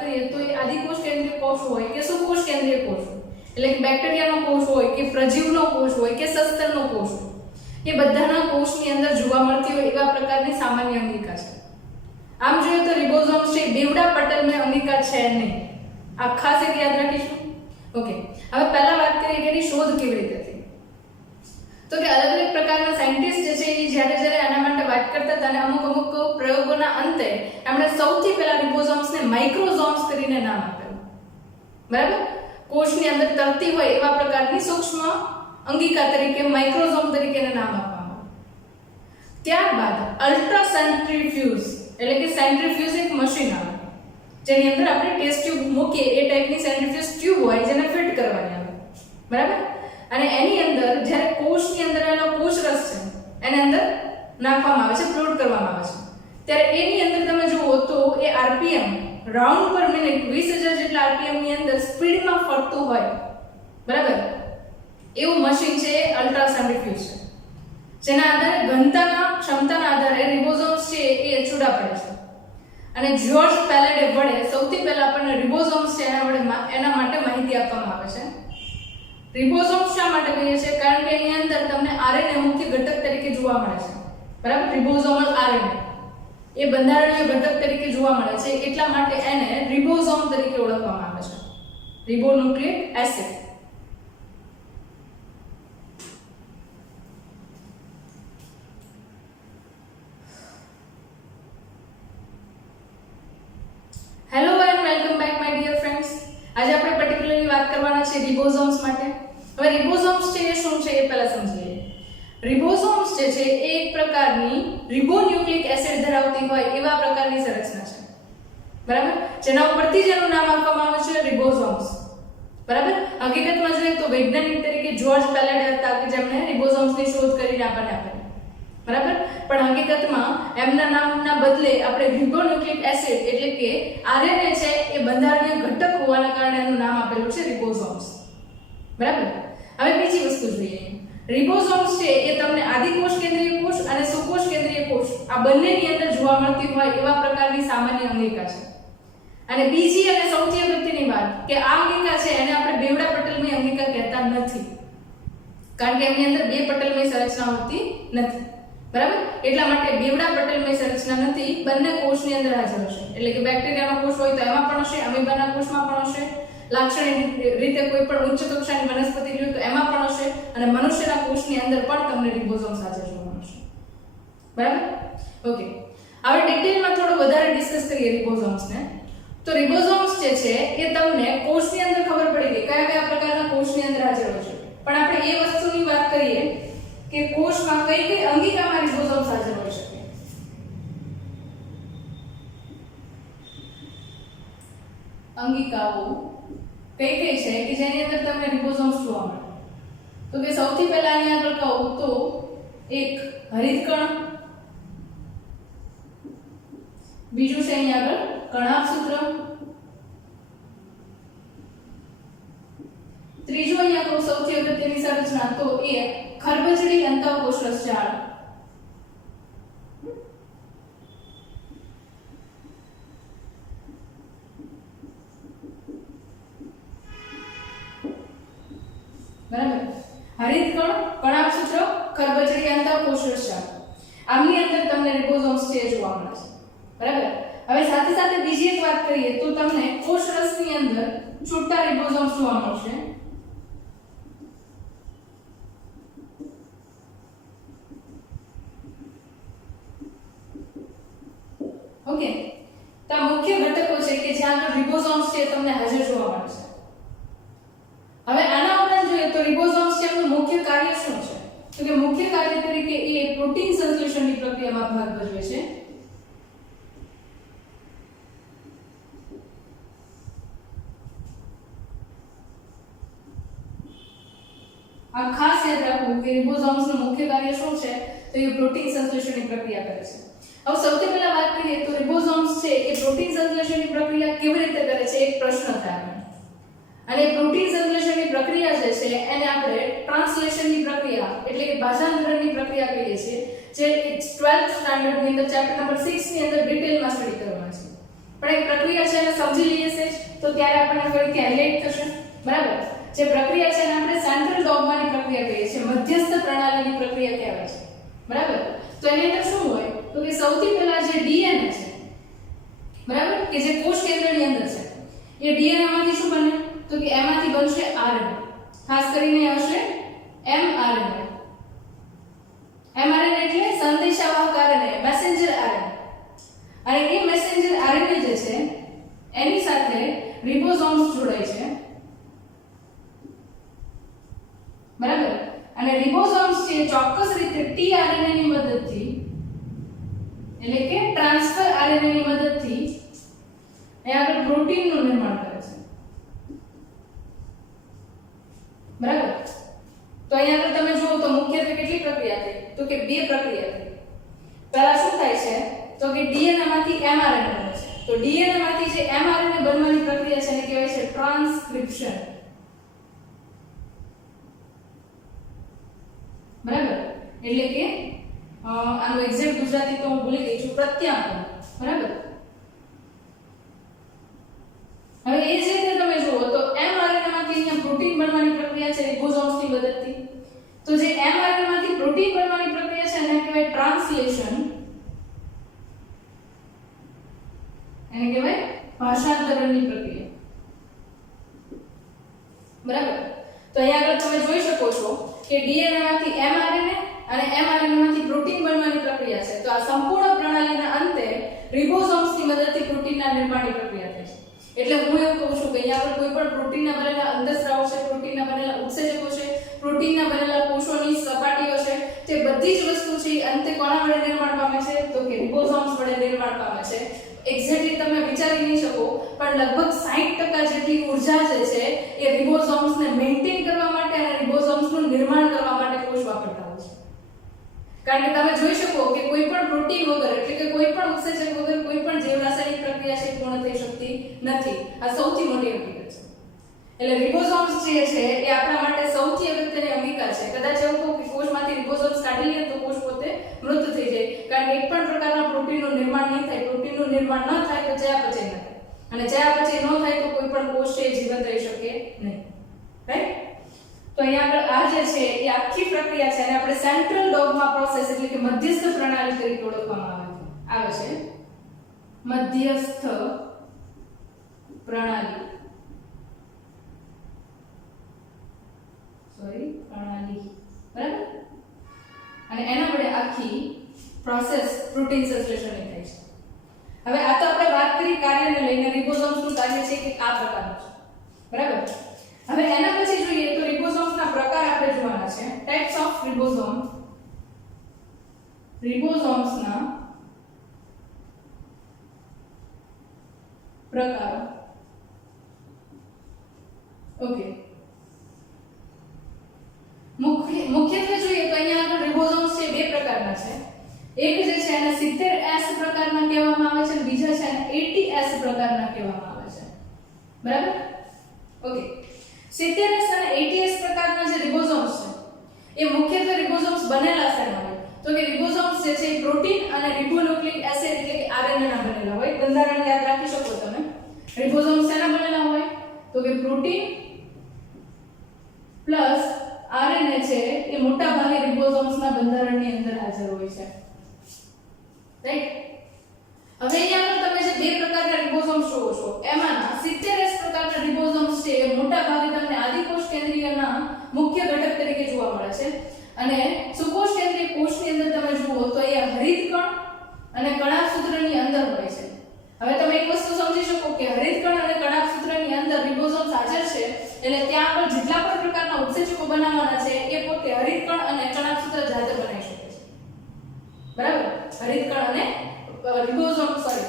કરીએ તો એ આદિકોષ કેન્દ્રીય કોષ હોય કે સુકોષ કેન્દ્રીય કોષ હોય, એટલે કે બેક્ટેરિયાનો કોષ હોય કે પ્રજીવનો કોષ હોય કે સસ્તનનો કોષ હોય, એ બધાના કોષની અંદર જોવા મળતી હોય એવા પ્રકારની સામાન્ય અંગિકા છે. આમ જોઈએ તો રિબોઝોમ્સ છે બેવડા પટલમય અંગિકા છે નહીં. આ ખાસ એક યાદ રાખીશું. ઓકે, હવે પહેલા વાત કરીએ કે એની શોધ કેવી રીતે થઈ. તો કે અલગ અલગ પ્રકારના સાયન્ટિસ્ટ જે છે એ જ્યારે આના માટે વાત કરતા હતા અને અમુક પ્રયોગોના અંતે એમણે સૌથી પહેલા રિબોઝોમ્સને માઇક્રોઝોમ્સ કરીને નામ આપેલું. બરાબર, કોષની અંદર તરતી હોય એવા પ્રકારની સૂક્ષ્મ અંગિકા તરીકે માઇક્રોઝોમ તરીકે નામ આપવામાં આવ્યું. ત્યારબાદ અલ્ટ્રાસેન્ટ્રીફ્યુઝ એટલે કે સેન્ટ્રીફ્યુઝ એક મશીન આવે જેની અંદર આપણે ટેસ્ટ ટ્યુબ મૂકીએ એ ટાઈપની સેન્ટ્રીફ્યુઝ ટ્યુબ હોય જેને ફિટ કરવાની આવે. બરાબર, અને એની અંદર જ્યારે કોષની અંદર એનો કોષરસ છે એની અંદર નાખવામાં આવે છે, ફ્લોટ કરવામાં આવે છે, ત્યારે એની અંદર તમે જુઓ તો એ આરપીએમ રાઉન્ડ પર મિનિટ 20000 જેટલા આરપીએમ ની અંદર સ્પીડમાં ફરતું હોય. બરાબર, એવું મશીન છે અલ્ટ્રાસેન્ટ્રીફ્યુઝ છે, જેના આધારે ઘનતાના ક્ષમતાના આધારે રિબોઝોમ્સ છે એ છૂટા પડે છે. અને જ્યોર્જ પેલેડે વડે સૌથી પહેલા આપણને રિબોઝોમ્સ છે એના માટે માહિતી આપવામાં આવે છે. રિબોઝોમ્સ શા માટે કહીએ છીએ? કારણ કે એની અંદર તમને આરએનએ મુખ્ય ઘટક તરીકે જોવા મળે છે. બરાબર, રિબોઝોમલ આરએનએ એ બંધારણીય ઘટક તરીકે જોવા મળે છે, એટલા માટે એને રિબોઝોમ તરીકે ઓળખવામાં આવે છે. Ribonucleic acid. Hello and welcome back my dear friends. આજે આપણે પર્ટિક્યુલરલી વાત કરવાના છે રિબોઝોમ્સ માટે. હવે રિબોઝોમ્સ છે એ શું છે એ પહેલા સમજી લઈએ. રિબોઝોમ્સ જે છે એ એક પ્રકારની રિબોન્યુક્લિક એસિડ ધરાવતી હોય એવા પ્રકારની સંરચના છે. બરાબર, જેના ઉપરથી જેનું નામ આપવામાં આવ્યું છે રિબોઝોમ્સ. બરાબર, હકીકતમાં જોઈએ તો વૈજ્ઞાનિક તરીકે જ્યોર્જ પેલેડ હતા કે જેમણે રિબોઝોમ્સની શોધ કરીને આપણને આપેલી. બરાબર, પણ હકીકતમાં એમના નામના બદલે આપણે રિબોન્યુક્લિક એસિડ એટલે કે આરએનએ છે એ બંધારણીય ઘટક હોવાના કારણે એનું નામ આપેલું છે રિબોઝોમ્સ. બરાબર, હવે બીજી વસ્તુ જોઈએ. રિબોઝોમ્સ છે એ તમને આદિકોષ કેન્દ્રીય કોષ અને સુકોષ કેન્દ્રીય કોષ આ બંનેની અંદર જોવા મળતી હોય એવા પ્રકારની સામાન્ય અંગિકા છે. અને બીજી અને સૌથી અગત્યની વાત કે આ અંગિકા છે એને આપણે બેવડા પટલમય અંગિકા કહેતા નથી, કારણ કે એની અંદર બે પટલમય સંરચના હોતી નથી. બરાબર, એટલા માટે બેવડા પટલમય સંરચના નથી, બંને કોષની અંદર હાજર હશે. એટલે કે બેક્ટેરિયાનો કોષ હોય તો એમાં પણ હશે, અમીબાના કોષમાં પણ હશે, લાક્ષણિક રીતે કોઈ પણ ઉચ્ચ કક્ષાની વનસ્પતિ લ્યો તો એમાં પણ હશે, અને મનુષ્યના કોષની અંદર પણ તમને રિબોઝોમ્સ હાજર જોવા મળશે. બરાબર, ઓકે. હવે ડિટેલમાં થોડું વધારે ડિસ્કસ કરીએ રિબોઝોમ્સને. તો રિબોઝોમ્સ જે છે એ તમને કોષની અંદર ખબર પડી ગઈ કયા કયા પ્રકારના કોષની અંદર હાજર હોય છે, પણ આપણે એ વસ્તુની વાત કરીએ કે કોષમાં કઈ કઈ અંગિકામાં રિબોઝોમ્સ હાજર હોઈ શકે. અંગિકાઓ કઈ કઈ છે કે જેની અંદર તમને રિબોઝોમ્સ જોવા મળે? તો કે સૌથી પહેલા અહીંયા આગળ કહું તો એક હરિતકણ, બીજું છે અહીંયા આગળ કણાભસૂત્ર, ત્રીજું અહીંયા કહું સૌથી અગત્યની સંરચના તો એ ખરબચડી અંતઃકોષરસ જાળ, બરાબર, હરિતકણ, કણાભસૂત્ર, ખરબચડી અંતઃકોષરસ જાળ, આમની અંદર તમને રિબોઝોમ્સ છે જોવા મળે છે. બરાબર, હવે સાથે સાથે બીજી એક વાત કરીએ તો તમને કોષરસની અંદર છૂટા રિબોઝોમ્સ જોવા મળશે. ઓકે, તો આ મુખ્ય ઘટકો છે કે જ્યાં આગળ રિબોઝોમ્સ છે તમને હાજર જોવા મળે છે. હવે આના ઉપરાંત જોઈએ તો રિબોઝોમ્સ છે એનું મુખ્ય કાર્ય શું છે? તો કે મુખ્ય કાર્ય તરીકે એ પ્રોટીન સંશ્લેષણની પ્રક્રિયામાં ભાગ ભજવે છે. આ ખાસ યાદ રાખવું કે રિબોઝોમ્સનું મુખ્ય કાર્ય શું છે તો એ પ્રોટીન સંશ્લેષણની પ્રક્રિયા કરે છે. હવે સૌથી પહેલા વાત કરીએ તો રિબોઝોમ્સ છે એ પ્રોટીન સંશ્લેષણની પ્રક્રિયા કેવી રીતે કરે છે એક પ્રશ્ન થાય. અને પ્રોટીન સંશ્લેષણની પ્રક્રિયા જે છે એને આપણે ટ્રાન્સલેશનની પ્રક્રિયા એટલે કે ભાષાંતરણની પ્રક્રિયા કહીએ છીએ, જે 12th સ્ટાન્ડર્ડ ની અંદર ચેપ્ટર નંબર 6 ની અંદર ડિટેલમાં સ્ટડી કરવાનું છે. પણ એક પ્રક્રિયા છે એને સમજી લઈએ તો ત્યારે આપણને ફરીથી હાઇલાઇટ થશે, બરાબર. જે પ્રક્રિયા છે એને આપણે સેન્ટ્રલ ડોગમાની પ્રક્રિયા કહીએ છીએ, મધ્યસ્થ પ્રણાલીની પ્રક્રિયા કહેવાય છે, બરાબર. તો એની અંદર શું હોય તો કે સૌથી પહેલા જે ડીએનએ છે, બરાબર, કે જે કોષ કેન્દ્રની અંદર છે, એ ડીએનએ માંથી શું બને તો કે એમાંથી બનશે આરએનએ, ખાસ કરીને હશે એમઆરએનએ. એમઆરએનએ એટલે સંદેશાવાહક આરએનએ, મેસેન્જર આરએનએ. અને એ મેસેન્જર આરએનએ જે છે એની સાથે રિબોસોમ્સ જોડાય છે, બરાબર. અને રિબોસોમ્સ છે ચોક્કસ રીતે ટીઆરએનએ ની મદદથી, એટલે કે ટ્રાન્સફર આરએનએ ની મદદથી અહીંયા આગળ પ્રોટીનનું નિર્માણ કરે છે, બરાબર. તો અહીંયા આગળ તમે જુઓ તો મુખ્યત્વે કેટલી પ્રક્રિયા થઈ તો કે બે પ્રક્રિયા થઈ. પહેલા શું થાય છે તો કે ડીએનએ માંથી એમઆરએનએ બને છે. તો ડીએનએ માંથી જે એમઆરએનએ બનવાની પ્રક્રિયા છે એને કહેવાય છે ટ્રાન્સક્રિપ્શન, બરાબર. એટલે કે આનું એક્ઝેક્ટ ગુજરાતી તો હું ભૂલી ગઈ છું, પ્રત્યાપન, બરાબર. હવે એ જ રીતે તમે જુઓ તો એમઆરએનએ માંથી અહીંયા પ્રોટીન બનવાની પ્રક્રિયા છે રિબોસોમ્સની મદદથી. તો જે એમઆરએનએ માંથી પ્રોટીન બનવાની પ્રક્રિયા છે એને કહેવાય ટ્રાન્સલેશન, એને કહેવાય ભાષાંતરણની પ્રક્રિયા, બરાબર. તો અહીંયા આગળ તમે જોઈ શકો છો કે ડીએનએ માંથી એમઆરએનએ અને એમઆરએનએ માંથી પ્રોટીન બનવાની પ્રક્રિયા છે. તો આ સંપૂર્ણ પ્રણાલીના અંતે રિબોસોમ્સની મદદથી પ્રોટીનના નિર્માણની પ્રક્રિયા થાય છે. એટલે હું એવું કહું છું કે અહીંયા આગળ કોઈ પણ પ્રોટીનના બનેલા અંતઃસ્રાવો છે, પ્રોટીનના બનેલા ઉત્સેચકો છે, પ્રોટીનના બનેલા કોષોની સપાટીઓ છે, તે બધી જ વસ્તુ છે અંતે કોના વડે નિર્માણ પામે છે તો કે રિબોસોમ્સ વડે નિર્માણ પામે છે. એક્ઝેક્ટલી તમે વિચારી નહીં શકો પણ લગભગ 60% જેટલી ઉર્જા જે છે એ રિબોસોમ્સને મેન્ટેન કરવા માટે અને રિબોસોમ્સનું નિર્માણ કરવા માટે કોષ વાપરતા હોય છે. કારણ કે તમે જોઈ શકો કે કોઈ પણ પ્રોટીન વગર એટલે કે કોઈ પણ ઉત્સેચક વગર કોઈ પણ જીવરાસાયણિક પ્રક્રિયા છે પૂર્ણ થઈ શકતી નથી. આ સૌથી મોટી હકીકત છે. એટલે રિબોસોમ્સ જે છે એ આપણા માટે સૌથી અગત્યની અંગીકાર છે. કદાચ એવું કહું કે કોષમાંથી રિબોસોમ્સ કાઢી લે તો કોષ પોતે મૃત થઈ જાય, કારણ કે એક પણ પ્રકારના પ્રોટીનનું નિર્માણ નહીં થાય. પ્રોટીનનું નિર્માણ ન થાય તો ચયાપચય ન થાય, અને ચયાપચય ન થાય તો કોઈ પણ કોષ છે જીવંત રહી શકે નહીં, રાઈટ. તો અહીંયા આગળ આ જે છે એ આખી પ્રક્રિયા છે અને આપણે સેન્ટ્રલ ડોગમા પ્રોસેસ એટલે કે મધ્યસ્થ પ્રણાલી તરીકે ઓળખવામાં આવે છે. મધ્યસ્થ પ્રણાલી, પ્રણાલી, બરાબર. અને એના વડે આખી પ્રોસેસ પ્રોટીન સંશ્લેષણની થાય છે. હવે આ તો આપણે વાત કરી કાર્યને લઈને. રિબોસોમ્સનું કાર્ય છે કે આ પ્રકારનું છે, બરાબર. હવે એના પછી જોઈએ તો રિબોસોમ્સના પ્રકાર આપણે જોવાના છે. Types of ribosome. રિબોસોમ્સના પ્રકારો. ઓકે, મુખ્યત્વે જોઈએ તો અહીંયા આગળ રિબોસોમ્સ છે બે પ્રકારના છે. એક જે છે એને 70S પ્રકારના કહેવામાં આવે છે અને બીજા છે એને 80S પ્રકારના કહેવામાં આવે છે, બરાબર. ઓકે, 70S અને 80S પ્રકારના જે રિબોસોમ્સ છે એ મુખ્યત્વે રિબોસોમ્સ બનેલા શેના હોય તો કે રિબોસોમ્સ જે છે પ્રોટીન અને રિબોન્યુક્લિક એસિડ એટલે કે આરએનએ ના બનેલા હોય. બંધારણ યાદ રાખી શકો તમે. રિબોસોમ્સ શેના બનેલા હોય તો કે પ્રોટીન પ્લસ આરએનએ છે એ મોટા ભાગે રિબોસોમ્સના બંધારણની અંદર હાજર હોય છે, રાઈટ. હવે અહીંયા આગળ તમે જે બે પ્રકારના રિબોસોમ્સ જોવો છો એમાંના 70S પ્રકારના રિબોસોમ્સ છે એ મોટા ભાગે તમને આદિકોષ કેન્દ્રીયના મુખ્ય ઘટક તરીકે જોવા મળે છે. અને સુકોષ કેન્દ્રીય કોષની અંદર તમે જુઓ તો એ હરિતકણ અને કણાભસૂત્રની અંદર હોય છે. હવે તમે એક વસ્તુ સમજી શકો કે હરિતકણ અને કણાભસૂત્રની અંદર રિબોસોમ્સ હાજર છે એટલે ત્યાં આગળ જેટલા પણ પ્રકારના ઉત્સેચકો બનાવવાના છે એ પોતે હરિતકણ અને કણાભસૂત્ર જાતે બનાવી શકે છે, બરાબર. હરિતકણ અને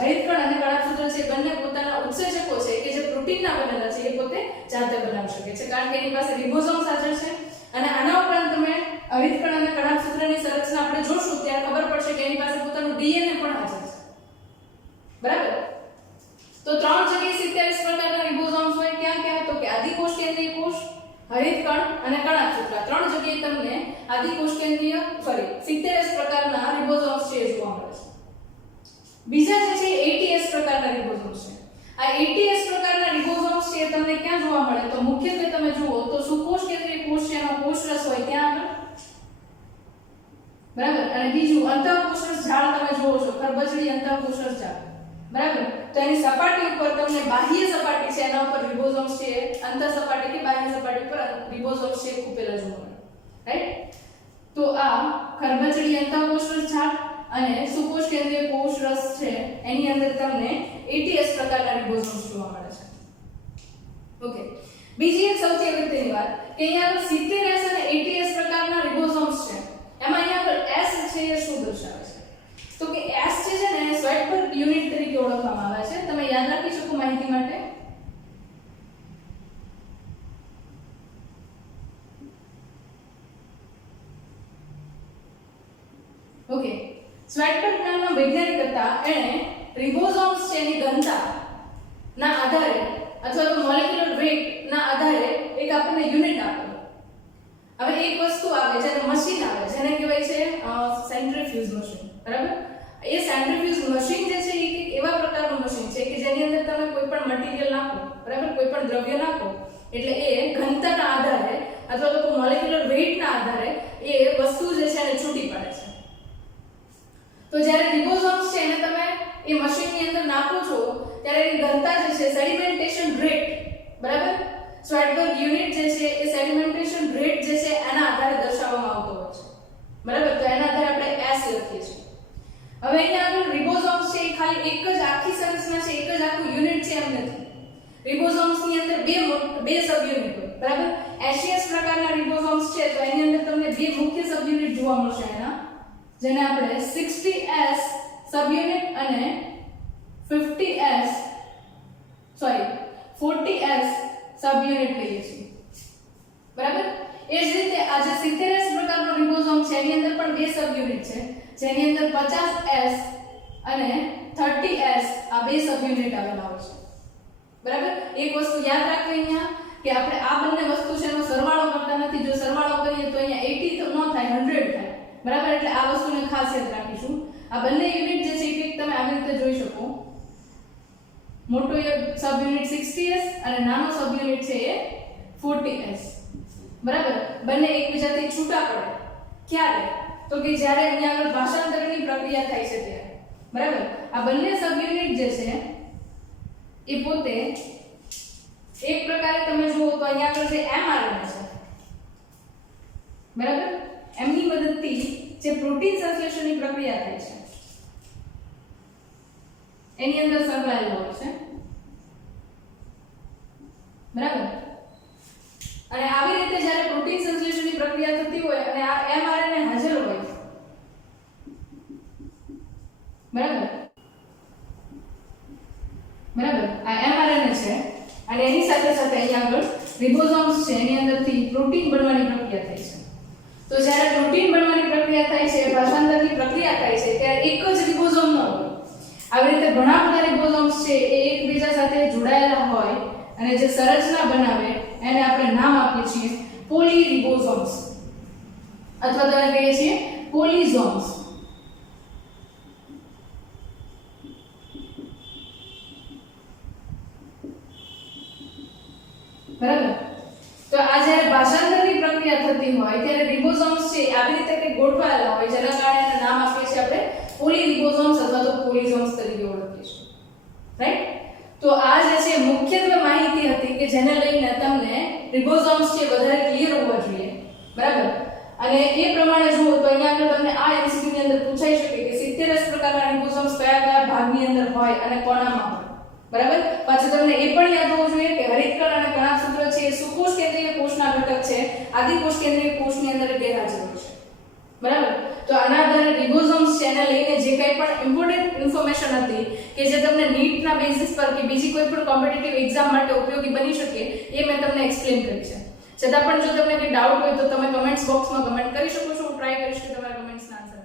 હરિતકણ અને કણાભસૂત્ર છે બંને પોતાના ઉત્સેચકો છે કે જે પ્રોટીનના બનેલા છે એ પોતે જાતે બનાવી શકે છે, કારણ કે એની પાસે રિબોસોમ્સ હાજર છે. અને આના ઉપરાંત તમે હરિતકણ અને કણાભસૂત્રની સંરચના આપણે જોશું ત્યારે ખબર પડશે કે એની પાસે પોતાનું ડીએનએ પણ હાજર છે, બરાબર. તો ત્રણ જગ્યાએ 70S પ્રકારના રિબોસોમ્સ હોય. ક્યાં ક્યાં તો કે આદિકોષ કેન્દ્રીય કોષ, હરિતકણ અને કણાભસૂત્ર. ત્રણ જગ્યાએ તમને આદિકોષ કેન્દ્રીય 70S પ્રકારના રિબોસોમ્સ છે જોવા મળે છે. બીજા જે છે 80S પ્રકારના રિબોસોમ્સ છે. આ 80S પ્રકારના રિબોસોમ્સ રિબોસોમ્સ છે એ તમને ક્યાં જોવા મળે? તો મુખ્યત્વે તમે જુઓ તો સુકોષ કેન્દ્રીય કોષ છે એનો કોષરસ હોય ત્યાં આગળ, બરાબર. અને બીજું અંતઃકોષરસ ઝાડ તમે જોવો છો, ખરબચડી અંતઃકોષરસ ઝાડ, બરાબર. તો એની સપાટી ઉપર તમને બાહ્ય સપાટી છે એના ઉપર રિબોસોમ્સ છે, અંતઃ સપાટી કે બાહ્ય સપાટી પર રિબોસોમ્સ છે ખૂપેલા જોવા મળે, રાઈટ. તો આ ખરબચડી અંતઃકોષરસ ઝાડ અને સુકોષ કેન્દ્રીય કોષરસ છે એની અંદર તમને ATS પ્રકારના રિબોસોમ્સ જોવા મળે છે. ઓકે. બીજી એક સૌથી અગત્યની વાત કે અહીંયા આગળ 70S અને ATS પ્રકારના રિબોસોમ્સ છે. એમાં અહીંયા આગળ S છે એ શું દર્શાવે છે? તો કે S છે ને સ્વેટબર્ગ યુનિટ તરીકે ઓળખવામાં આવે છે. તમે યાદ રાખી શકો માહિતી માટે. ઓકે. સ્વેટબર્ગ નામના વૈજ્ઞાનિક હતા, એણે રિબોસોમ્સ છે એની ઘનતા ના આધારે અથવા તો મોલેક્યુલર વેઇટ ના આધારે એક આપણને યુનિટ આપેલો. હવે એક વસ્તુ આવે છે અને મશીન આવે જેને કહેવાય છે સેન્ટ્રીફ્યુજ મશીન, બરાબર. એ સેન્ટ્રીફ્યુજ મશીન જે છે એ એક એવા પ્રકારનું મશીન છે કે જેની અંદર તમે કોઈ પણ મટીરીયલ નાખો, બરાબર, કોઈ પણ દ્રવ્ય નાખો એટલે એ ઘનતાના આધારે અથવા તો મોલેક્યુલર વેઇટના આધારે એ વસ્તુ જે છે એને છૂટી પડે છે. તો જ્યારે રિબોસોમ્સ છે એને તમે એ મશીનની અંદર નાખો છો ત્યારે એની ઘનતા જે છે સેડિમેન્ટેશન રેટ, બરાબર, સ્વેટબર્ગ યુનિટ જે છે એ સેડિમેન્ટેશન રેટ જે છે એના આધારે દર્શાવવામાં આવતો હોય છે, બરાબર. તો એના આધારે આપણે S લખીએ છીએ. હવે અહીંયા આગળ રિબોસોમ્સ છે એ ખાલી એક જ આખી સંરચના છે, એક જ આખું યુનિટ છે એમ નથી. રિબોસોમ્સ ની અંદર બે સબ યુનિટ હોય, બરાબર. એશિયસ પ્રકારના રિબોસોમ્સ છે તો એની અંદર તમને બે મુખ્ય સબ યુનિટ જોવા મળશે એના, જેને આપણે 60S સબ યુનિટ અને 40S સબ યુનિટ કહીએ છીએ, બરાબર. એ જ રીતે આ જે 70S પ્રકારનો રિબોસોમ છે એની અંદર પણ બે સબ યુનિટ છે, જેની અંદર 50S અને 30S આ બે સબ યુનિટ આવેલા હોય છે, બરાબર. એક વસ્તુ યાદ રાખવી અહીંયા કે આપણે આ બંને વસ્તુ છે એનો સરવાળો કરતા નથી. જો સરવાળો કરીએ તો અહીંયા 80 તો ન થાય, 100 થાય, બરાબર. એટલે આ વસ્તુને ખાસ યાદ રાખીશું. આ બંને યુનિટ જે છે એ તમે આવી રીતે જોઈ શકો. મોટો સબ યુનિટ 60S અને નાનો સબ યુનિટ છે એ 40S, બરાબર. બંને એકબીજાથી છૂટા પડે ક્યારે? તો કે જ્યારે અહીંયા આગળ ભાષાંતરની પ્રક્રિયા થાય છે ત્યારે, બરાબર. આ બંને સબ યુનિટ જે છે એ પોતે એક પ્રકારે તમે જુઓ તો અહીંયા આગળ જે mRNA છે, બરાબર, એમની મદદથી જે પ્રોટીન સંશ્લેષણની પ્રક્રિયા થાય છે એની અંદર સંકળાયેલો હોય છે, બરાબર. અને આવી રીતે જ્યારે પ્રોટીન સંશ્લેષણની પ્રક્રિયા થતી હોય અને આ mRNA હાજર હોય, બરાબર, આ mRNA છે અને એની સાથે સાથે અહીંયા આગળ રિબોસોમ્સ છે એની અંદરથી પ્રોટીન બનવાની પ્રક્રિયા થાય છે. તો જ્યારે પ્રોટીન બનવાની પ્રક્રિયા થાય છે, ભાષાંતરની પ્રક્રિયા થાય છે ત્યારે એક જ રિબોસોમ ન હોય. આવી રીતે ઘણા બધા રિબોસોમ્સ છે એ એકબીજા સાથે જોડાયેલા હોય અને જે સંરચના બનાવે એને આપણે નામ આપીએ છીએ પોલીરિબોસોમ્સ અથવા તો એને કહીએ છીએ પોલિઝોમ્સ, બરાબર. તો આ જ્યારે ભાષાંતરની પ્રક્રિયા થતી હોય ત્યારે રિબોસોમ્સ છે આવી રીતે કંઈક ગોઠવાયેલા હોય જેના કારણે એને નામ આપીએ છીએ આપણે પોલીરિબોસોમ્સ અથવા તો પોલિઝોમ્સ તરીકે ઓળખીએ છીએ, રાઈટ. તો આ જે છે મુખ્યત્વે માહિતી હતી કે જેને લઈને તમને રિબોસોમ્સ છે વધારે ક્લિયર હોવા જોઈએ, બરાબર. અને એ પ્રમાણે જુઓ તો અહીંયા આગળ તમને આ MCQ ની અંદર પૂછાઈ શકે કે 70S પ્રકારના રિબોસોમ્સ કયા કયા ભાગની અંદર હોય અને કોનામાં હોય, બરાબર. પાછું તમને એ પણ યાદ હોવું જોઈએ કે હરિતકણ અને કણાભસૂત્ર છે એ સુકોષ કેન્દ્રીય કોષના ઘટક છે, આદિકોષ કેન્દ્રીય કોષની અંદર ગેરહાજર હોય છે, બરાબર. તો આના આધારે રિબોસોમ્સ છે એને લઈને જે કંઈ પણ ઇમ્પોર્ટન્ટ ઇન્ફોર્મેશન હતી કે જે તમને નીટના બેસિસ પર કે બીજી કોઈ પણ કોમ્પિટિટિવ એક્ઝામ માટે ઉપયોગી બની શકે એ મેં તમને એક્સપ્લેન કરી છે. છતાં પણ જો તમને કંઈ ડાઉટ હોય તો તમે કમેન્ટ્સ બોક્સમાં કમેન્ટ કરી શકો છો. હું ટ્રાય કરીશ કે તમારા કમેન્ટ્સના આન્સર